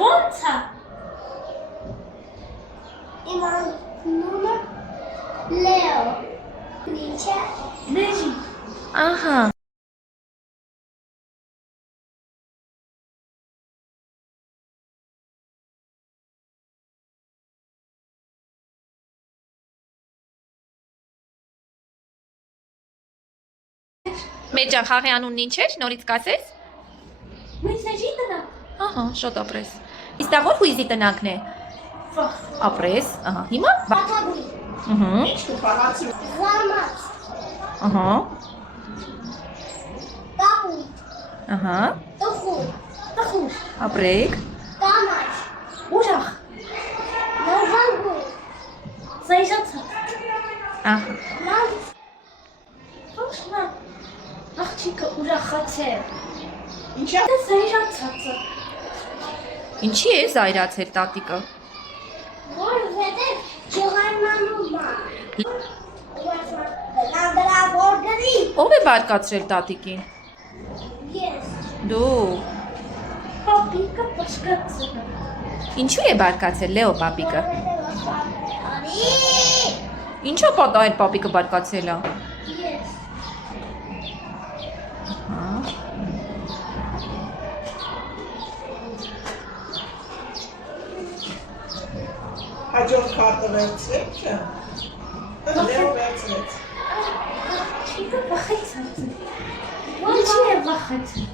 ոնց է։ Իմ անունը Լեո։ Ինչ է։ Լեժի։ Ահա։ Մեր ջան, խաղի անունն ինչ էր, նորից կասես։ Մենք Լեժի տնա։ Ահա, շոտ ապրես։ Իսկ դա որ հույզի տնակն է։ Վախ։ Ապրես, ահա, հիմա։ Բաթագույն։ Ահա, Զարմաց։ ահա, Կապույտ։ ահա, Տխուր։ Տխուր։ ապրեք։ Կանաչ։ Ուրախ։ Նորվանգույն։ Զայրացած։ Ահա։ Ման։ Ոշնա։ Աղջիկը ուրախացել։ Ինչ է։ Դա զայրացածը։ Ինչի է զայրացել տատիկը։ Որովհետև ջղայմանում է։ Դրա որգրի։ Ով է բարկացրել տատիկին։ Ես։ Դու։ Պապիկը պաշկացել։ Ինչու է բարկացել Լեո պապիկը։ Արի։ Ինչո պատահել պապիկը բարկացել է։ Ես։ Հաջորդ քարտը վերցրեք, չէ՞։ Լեո վերցրեց։ Աղջիկը վախեցած է։ Ինչի է վախեցել։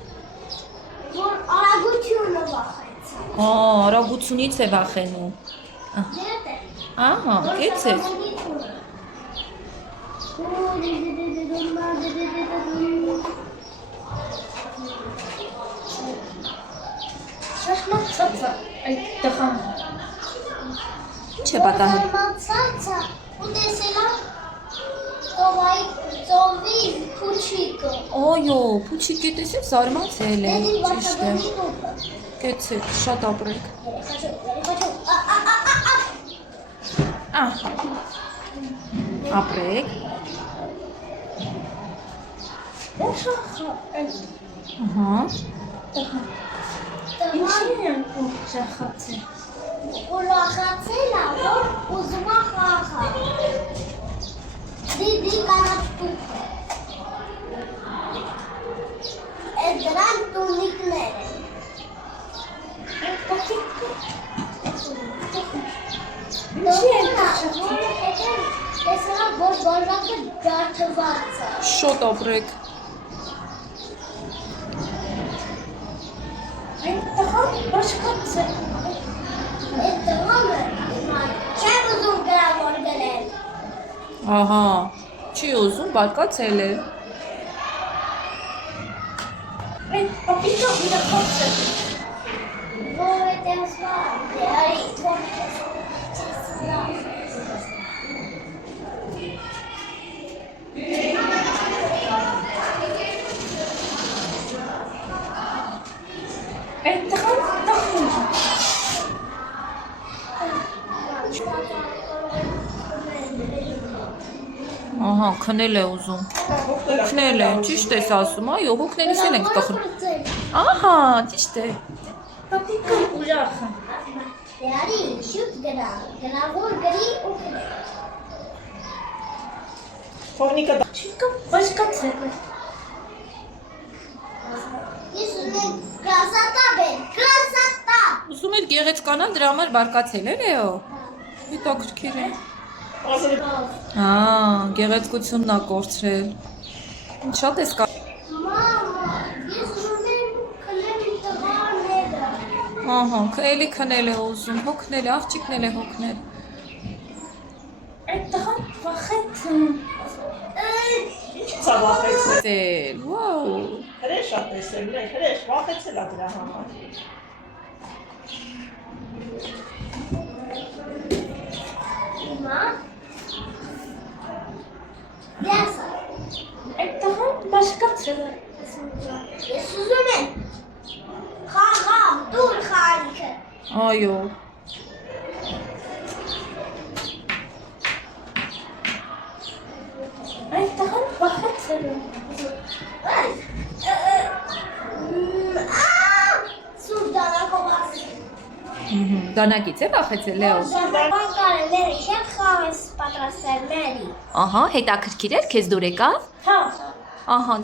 Որ արագությունը վախեց։ Արագությունից է վախենում։ Դե։ Ահա, կեցես։ Շաշմացած է այդ տղան։ Ինչ է պատահել։ Մացածա ու տեսելա ծովի փուչիկը։ Այո, փուչիկի տեսեք զարմացել է։ Ճիշտ է։ Կեցեք, շատ ապրեք։ Ահա։ Ապրեք։ Ուրախը այդ Ահա։ տղան։ Ինչի է ուրախացել։ Ուրախացել է, որ ուզում է խաղալ։ Դիդի կանաչ տուփ է։ Այդ դրանք տունիկներ են։ Ինչի է որովհետև տեսնա, որ բաժակը ջարդված է։ Շոտ ապրեք։ Այդ տղան պաշկացել։ Այդ տղամը չեմ ուզում գրավոր գրել։ Ահա, չի ուզում բարկացել է։ Այդ պապիկը ուրախացել։ Որովհետև արի թողնես։ Այդ տղան տխուր է։ Ահա, քնել է ուզում։ Հոգնել է, ճիշտ ես ասում, այո, հոգնելիս են ենք տխրում։ Ահա, ճիշտ է։ Պապիկը ուրախ է։ Արի շուտ գրավոր գրի ու գրի։ Թողնիկը Աղջիկը պաշկացել է։ Ես ունեմ կրասատա բեր, կրասատա։ Ուզում էր գեղեցկանալ, դրա համար բարկացել է Լեո։ Հետաքրքիր է։ Հա, գեղեցկությունն ա կորցրել։ Շատ ես կա։ Մամա, ես ունեմ քնել տղաները։ Ահա, էլի քնել է ուզում, հոգնել է, աղջիկն է հոգնել։ Այդ տղան վախեցել։ ինչից է վախեցել։ Տել, վաու։ Հրեշ է տեսել, հրեշ վախեցել է դրա համար։ Հիմա Ես Այդ տղան պաշկացել է։ ես ուզում եմ խաղամ, դուր խարիքը։ Այո։ Այդ տղան վախեցել է։ Սուրդանակով ասել։ Դանակից է վախեցել Լեո։ Զարմական կարելերը շեն խաղես պատրաստել մերի։ Ահա, հետաքրքիր էր, քեզ դուր եկավ։ Հա։ Ահա,